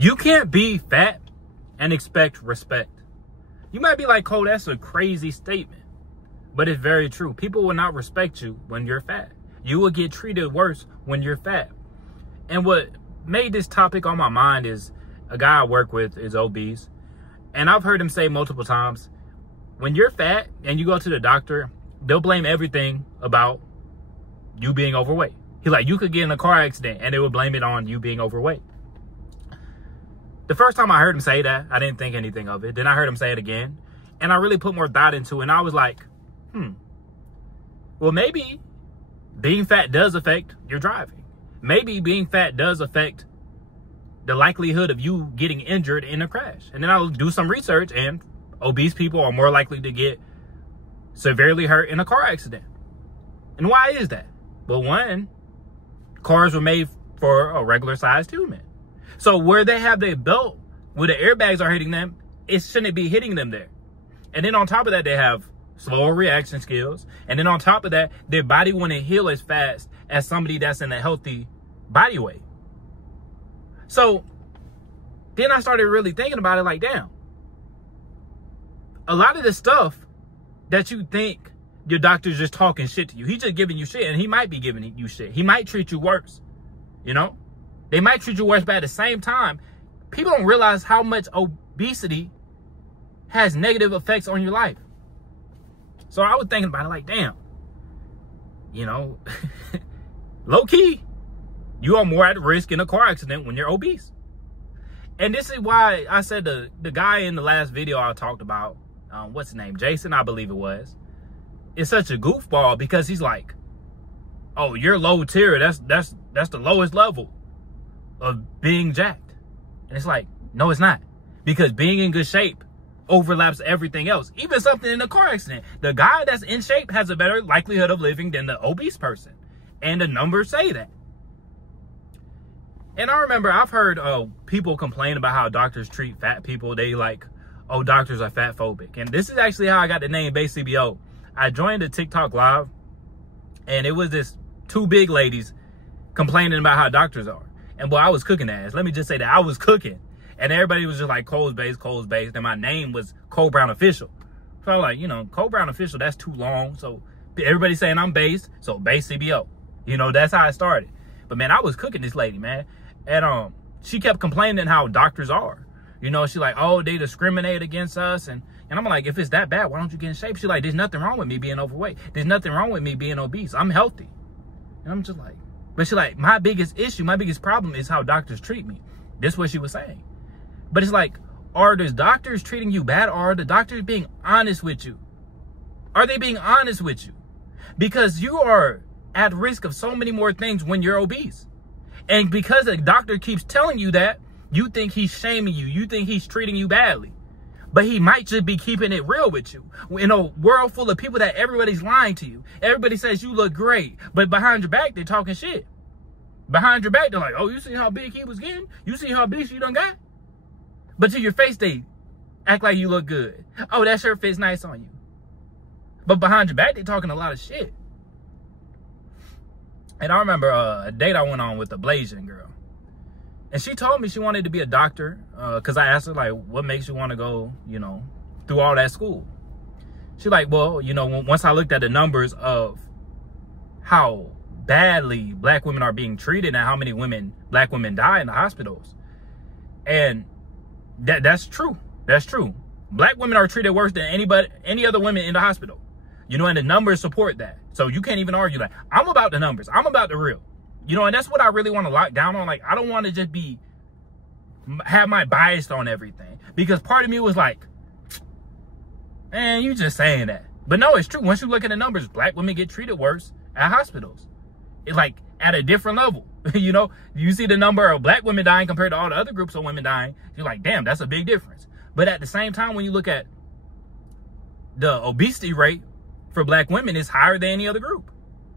You can't be fat and expect respect. You might be like, Cole, that's a crazy statement, but it's very true. People will not respect you when you're fat. You will get treated worse when you're fat. And what made this topic on my mind is a guy I work with is obese. And I've heard him say multiple times, when you're fat and you go to the doctor, they'll blame everything about you being overweight. He's like, you could get in a car accident and they would blame it on you being overweight. The first time I heard him say that, I didn't think anything of it. Then I heard him say it again. And I really put more thought into it. And I was like, well, maybe being fat does affect your driving. Maybe being fat does affect the likelihood of you getting injured in a crash. And then I'll do some research, and obese people are more likely to get severely hurt in a car accident. And why is that? Well, one, cars were made for a regular sized human. So where they have their belt, where the airbags are hitting them, it shouldn't be hitting them there. And then on top of that, they have slower reaction skills. And then on top of that, their body wouldn't heal as fast as somebody that's in a healthy body weight. So then I started really thinking about it like, damn, a lot of the stuff that you think your doctor's just talking shit to you, he's just giving you shit, and he might be giving you shit. He might treat you worse, you know? They might treat you worse, but at the same time, people don't realize how much obesity has negative effects on your life. So I was thinking about it like, damn, you know, low key, you are more at risk in a car accident when you're obese. And this is why I said the guy in the last video I talked about, what's his name? Jason, I believe it was. It's such a goofball because he's like, oh, you're low tier. That's the lowest level of being jacked. And it's like, no, it's not. Because being in good shape overlaps everything else. Even something in a car accident. The guy that's in shape has a better likelihood of living than the obese person. And the numbers say that. And I remember I've heard people complain about how doctors treat fat people. They like, oh, doctors are fat phobic. And this is actually how I got the name Base CBO. I joined a TikTok live, and it was this two big ladies complaining about how doctors are. And boy, I was cooking ass. Let me just say that I was cooking. And everybody was just like, Cole's Base. And my name was Cole Brown Official. So I was like, you know, Cole Brown Official, that's too long. So everybody's saying I'm Base, so Base CBO. You know, that's how I started. But man, I was cooking this lady, man. And she kept complaining how doctors are. You know, she's like, oh, they discriminate against us. And I'm like, if it's that bad, why don't you get in shape? She's like, there's nothing wrong with me being overweight. There's nothing wrong with me being obese. I'm healthy. And I'm just like, but she's like, my biggest issue, my biggest problem is how doctors treat me. That's what she was saying. But it's like, are the doctors treating you bad, or are the doctors being honest with you? Are they being honest with you? Because you are at risk of so many more things when you're obese. And because a doctor keeps telling you that, you think he's shaming you. You think he's treating you badly. But he might just be keeping it real with you. In a world full of people that everybody's lying to you. Everybody says you look great. But behind your back, they're talking shit. Behind your back, they're like, oh, you see how big he was getting? You see how big you done got? But to your face, they act like you look good. Oh, that shirt fits nice on you. But behind your back, they're talking a lot of shit. And I remember a date I went on with a Blasian girl. And she told me she wanted to be a doctor because I asked her, like, what makes you want to go, you know, through all that school? She's like, well, you know, once I looked at the numbers of how badly black women are being treated and how many black women die in the hospitals. And that's true. That's true. Black women are treated worse than any other women in the hospital. You know, and the numbers support that. So you can't even argue that. I'm about the numbers. I'm about the real. You know, and that's what I really want to lock down on. Like, I don't want to just have my bias on everything. Because part of me was like, man, you just saying that. But no, it's true. Once you look at the numbers, black women get treated worse at hospitals. It's like at a different level. You know, you see the number of black women dying compared to all the other groups of women dying. You're like, damn, that's a big difference. But at the same time, when you look at the obesity rate for black women, is higher than any other group.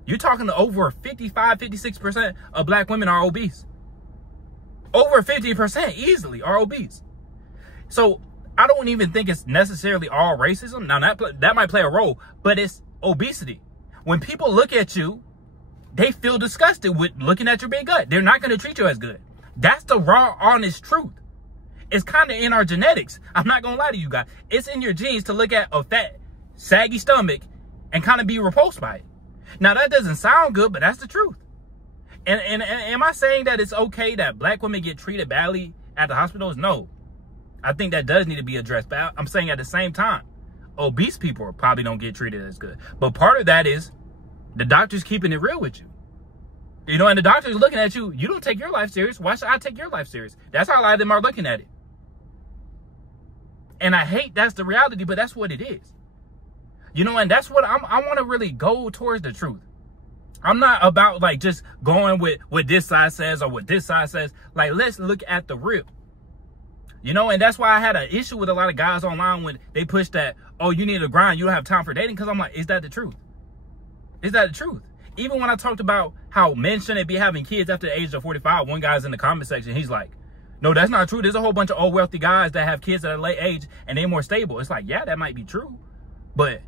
You're talking to over 55, 56% of black women are obese. Over 50% easily are obese. So I don't even think it's necessarily all racism. Now that might play a role, but it's obesity. When people look at you, they feel disgusted with looking at your big gut. They're not going to treat you as good. That's the raw, honest truth. It's kind of in our genetics. I'm not going to lie to you guys. It's in your genes to look at a fat, saggy stomach and kind of be repulsed by it. Now, that doesn't sound good, but that's the truth. And am I saying that it's okay that black women get treated badly at the hospitals? No. I think that does need to be addressed. But I'm saying at the same time, obese people probably don't get treated as good. But part of that is the doctor's keeping it real with you. You know, and the doctor's looking at you. You don't take your life serious. Why should I take your life serious? That's how a lot of them are looking at it. And I hate that's the reality, but that's what it is. You know, and that's what I want to really go towards the truth. I'm not about like just going with what this side says or what this side says. Like, let's look at the real. You know, and that's why I had an issue with a lot of guys online when they push that, oh, you need to grind, you don't have time for dating. Because I'm like, is that the truth? Is that the truth? Even when I talked about how men shouldn't be having kids after the age of 45, one guy's in the comment section, he's like, no, that's not true. There's a whole bunch of old wealthy guys that have kids at a late age and they're more stable. It's like, yeah, that might be true. But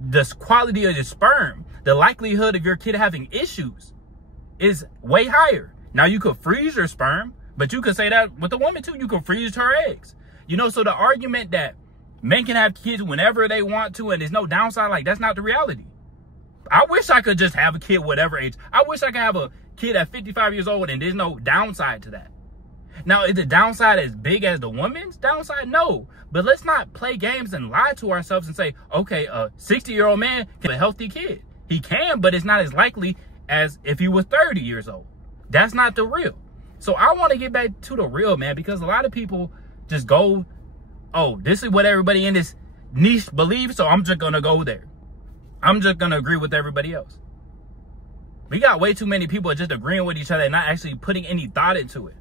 the quality of your sperm, the likelihood of your kid having issues is way higher. Now, you could freeze your sperm, but you could say that with a woman too. You could freeze her eggs. You know, so the argument that men can have kids whenever they want to and there's no downside, like, that's not the reality. I wish I could just have a kid whatever age. I wish I could have a kid at 55 years old and there's no downside to that. Now, is the downside as big as the woman's downside? No. But let's not play games and lie to ourselves and say, okay, a 60-year-old man can have a healthy kid. He can, but it's not as likely as if he was 30 years old. That's not the real. So I want to get back to the real, man, because a lot of people just go, oh, this is what everybody in this niche believes, so I'm just going to go there. I'm just going to agree with everybody else. We got way too many people just agreeing with each other and not actually putting any thought into it.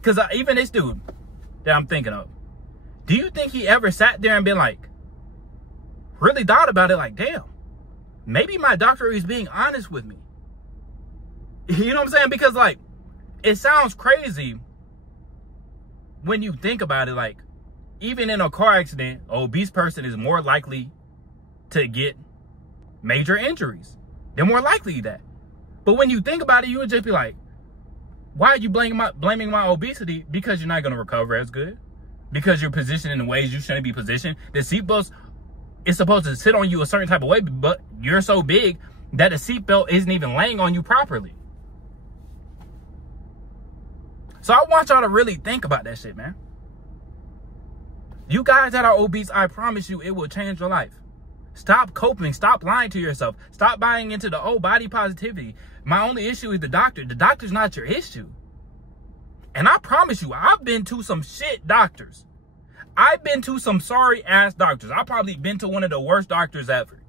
Because even this dude that I'm thinking of, do you think he ever sat there and been like, really thought about it like, damn, maybe my doctor is being honest with me? You know what I'm saying? Because, like, it sounds crazy when you think about it. Like, even in a car accident, an obese person is more likely to get major injuries. They're more likely that. But when you think about it, you would just be like, why are you blaming my obesity? Because you're not going to recover as good. Because you're positioned in ways you shouldn't be positioned. The seatbelt is supposed to sit on you a certain type of way, but you're so big that the seatbelt isn't even laying on you properly. So I want y'all to really think about that shit, man. You guys that are obese, I promise you, it will change your life. Stop coping. Stop lying to yourself. Stop buying into the, oh, body positivity. My only issue is the doctor. The doctor's not your issue. And I promise you, I've been to some shit doctors. I've been to some sorry-ass doctors. I've probably been to one of the worst doctors ever.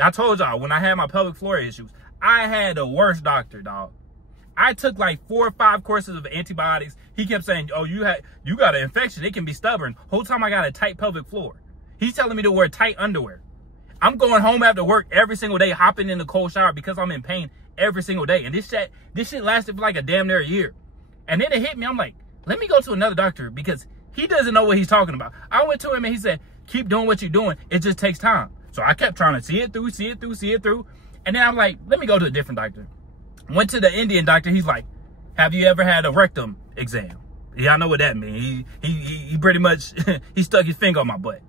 I told y'all, when I had my pelvic floor issues, I had the worst doctor, dog. I took like 4 or 5 courses of antibiotics. He kept saying, oh, you got an infection. It can be stubborn. Whole time I got a tight pelvic floor. He's telling me to wear tight underwear. I'm going home after work every single day, hopping in the cold shower because I'm in pain every single day. And this shit lasted for like a damn near a year. And then it hit me. I'm like, let me go to another doctor because he doesn't know what he's talking about. I went to him and he said, keep doing what you're doing. It just takes time. So I kept trying to see it through. And then I'm like, let me go to a different doctor. Went to the Indian doctor. He's like, have you ever had a rectum exam? Yeah, I know what that means. He pretty much, he stuck his finger on my butt.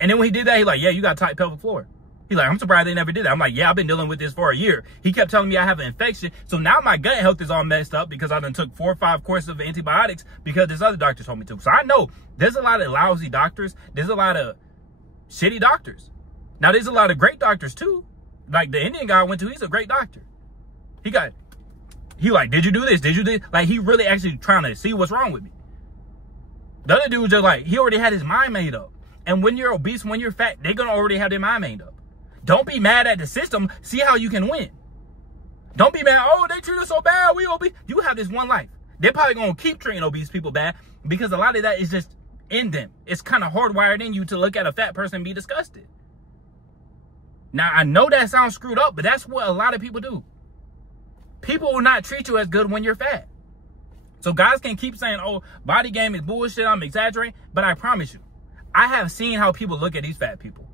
And then when he did that, he's like, yeah, you got tight pelvic floor. He's like, I'm surprised they never did that. I'm like, yeah, I've been dealing with this for a year. He kept telling me I have an infection. So now my gut health is all messed up because I done took 4 or 5 courses of antibiotics because this other doctor told me to. So I know there's a lot of lousy doctors. There's a lot of shitty doctors. Now, there's a lot of great doctors too. Like the Indian guy I went to, he's a great doctor. He like, did you do this? Did you do this? Like, he really actually trying to see what's wrong with me. The other dude was just like, he already had his mind made up. And when you're obese, when you're fat, they're going to already have their mind made up. Don't be mad at the system. See how you can win. Don't be mad, oh, they treat us so bad, we obese. You have this one life. They're probably going to keep treating obese people bad because a lot of that is just in them. It's kind of hardwired in you to look at a fat person and be disgusted. Now, I know that sounds screwed up, but that's what a lot of people do. People will not treat you as good when you're fat. So guys can keep saying, oh, body game is bullshit, I'm exaggerating, but I promise you, I have seen how people look at these fat people.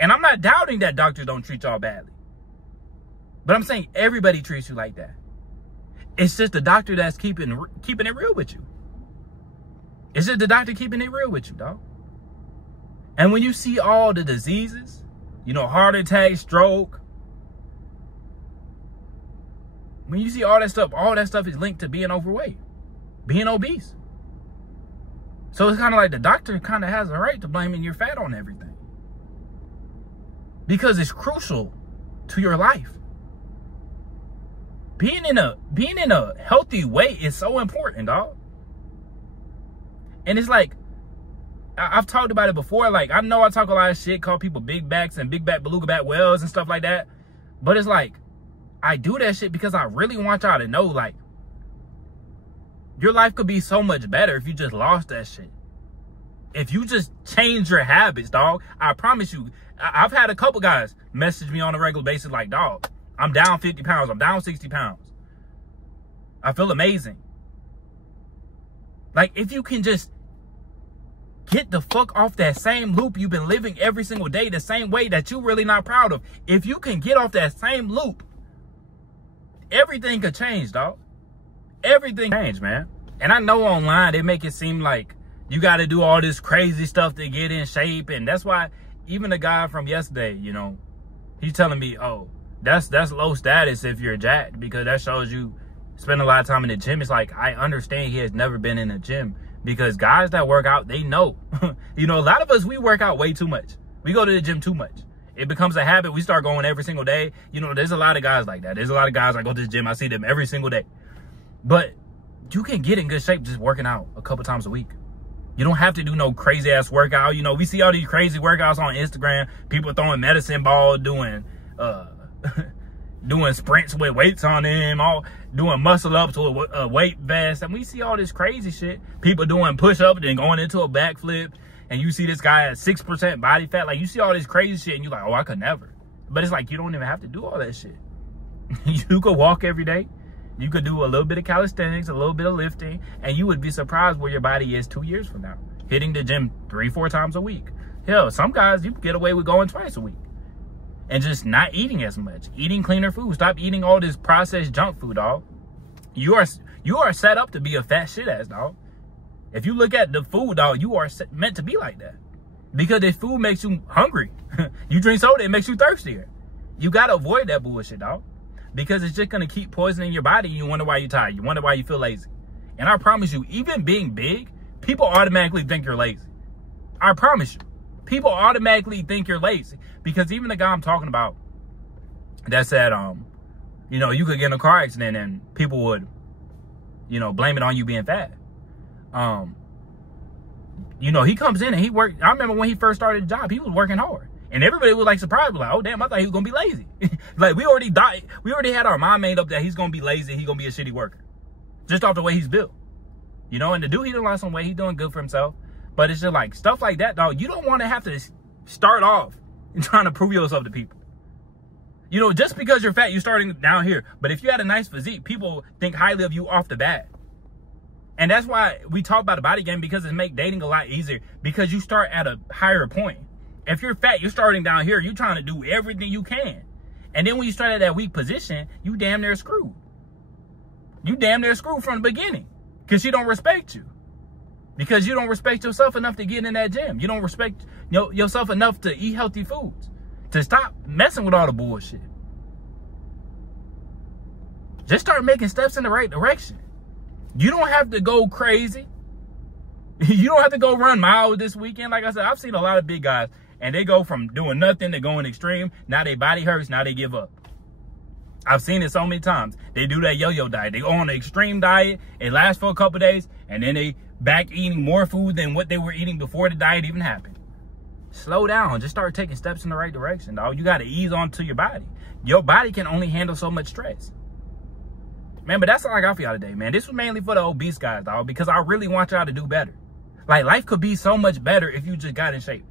And I'm not doubting that doctors don't treat y'all badly. But I'm saying everybody treats you like that. It's just the doctor that's keeping it real with you. It's just the doctor keeping it real with you, dog. And when you see all the diseases, you know, heart attack, stroke, when you see all that stuff is linked to being overweight, being obese. So it's kind of like the doctor kind of has a right to blaming your fat on everything. Because it's crucial to your life. Being in a healthy weight is so important, dog. And it's like, I've talked about it before. Like, I know I talk a lot of shit, call people big backs and big back beluga back whales and stuff like that. But it's like, I do that shit because I really want y'all to know, like, your life could be so much better if you just lost that shit. If you just change your habits, dog. I promise you, I've had a couple guys message me on a regular basis like, dog, I'm down 50 pounds. I'm down 60 pounds. I feel amazing. Like, if you can just get the fuck off that same loop you've been living every single day, the same way that you're really not proud of. If you can get off that same loop, everything could change, dog. Everything change, man. And I know online they make it seem like you got to do all this crazy stuff to get in shape. And that's why even the guy from yesterday, you know, he's telling me, oh, that's low status if you're jacked, because that shows you spend a lot of time in the gym. It's like, I understand he has never been in the gym, because guys that work out, they know. You know, a lot of us, we work out way too much. We go to the gym too much. It becomes a habit. We start going every single day. You know, there's a lot of guys like that. There's a lot of guys, I go to the gym, I see them every single day. But you can get in good shape just working out a couple times a week. You don't have to do no crazy ass workout. You know, we see all these crazy workouts on Instagram. People throwing medicine ball, doing doing sprints with weights on them, all doing muscle ups with a weight vest. And we see all this crazy shit. People doing push-ups and going into a backflip. And you see this guy at 6% body fat. Like, you see all this crazy shit and you're like, oh, I could never. But it's like, you don't even have to do all that shit. You could walk every day. You could do a little bit of calisthenics, a little bit of lifting, and you would be surprised where your body is 2 years from now. Hitting the gym 3-4 times a week. Hell, some guys, you can get away with going twice a week. And just not eating as much. Eating cleaner food. Stop eating all this processed junk food, dog. You are set up to be a fat shit ass, dog. If you look at the food, dog, you are meant to be like that. Because this food makes you hungry. You drink soda, it makes you thirstier. You got to avoid that bullshit, dog. Because it's just going to keep poisoning your body, and you wonder why you're tired. You wonder why you feel lazy. And I promise you, even being big, people automatically think you're lazy. I promise you. People automatically think you're lazy. Because even the guy I'm talking about that said, you know, you could get in a car accident and people would, you know, blame it on you being fat. You know, he comes in and he worked. I remember when he first started the job, he was working hard. And everybody was like surprised, like, oh damn, I thought he was gonna be lazy. Like, we already had our mind made up that he's gonna be lazy, he's gonna be a shitty worker. Just off the way he's built. You know, and the dude, he done lost some weight, he's doing good for himself. But it's just like stuff like that, dog. You don't want to have to start off trying to prove yourself to people. You know, just because you're fat, you're starting down here. But if you had a nice physique, people think highly of you off the bat. And that's why we talk about the body game, because it makes dating a lot easier, because you start at a higher point. If you're fat, you're starting down here, you're trying to do everything you can. And then when you start at that weak position, you damn near screwed. You damn near screwed from the beginning, because she don't respect you. Because you don't respect yourself enough to get in that gym. You don't respect yourself enough to eat healthy foods. To stop messing with all the bullshit. Just start making steps in the right direction. You don't have to go crazy. You don't have to go run miles this weekend. Like I said, I've seen a lot of big guys, and they go from doing nothing to going extreme. Now their body hurts. Now they give up. I've seen it so many times. They do that yo-yo diet. They go on an extreme diet. It lasts for a couple days, and then they back eating more food than what they were eating before the diet even happened. Slow down. Just start taking steps in the right direction, dog. You got to ease onto your body. Your body can only handle so much stress. Man, but that's all I got for y'all today, man. This was mainly for the obese guys, dog, because I really want y'all to do better. Like, life could be so much better if you just got in shape.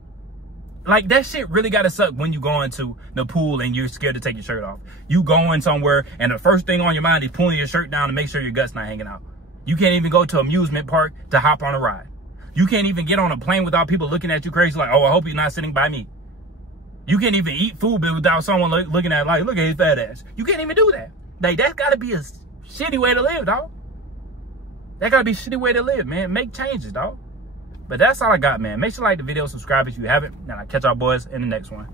Like, that shit really got to suck when you go into the pool and you're scared to take your shirt off. You going somewhere, and the first thing on your mind is pulling your shirt down to make sure your gut's not hanging out. You can't even go to an amusement park to hop on a ride. You can't even get on a plane without people looking at you crazy like, oh, I hope you're not sitting by me. You can't even eat food without someone looking at like, look at his fat ass. You can't even do that. Like, that's got to be a shitty way to live, dog. That got to be a shitty way to live, man. Make changes, dog. But that's all I got, man. Make sure you like the video, subscribe if you haven't, and I'll catch y'all boys in the next one.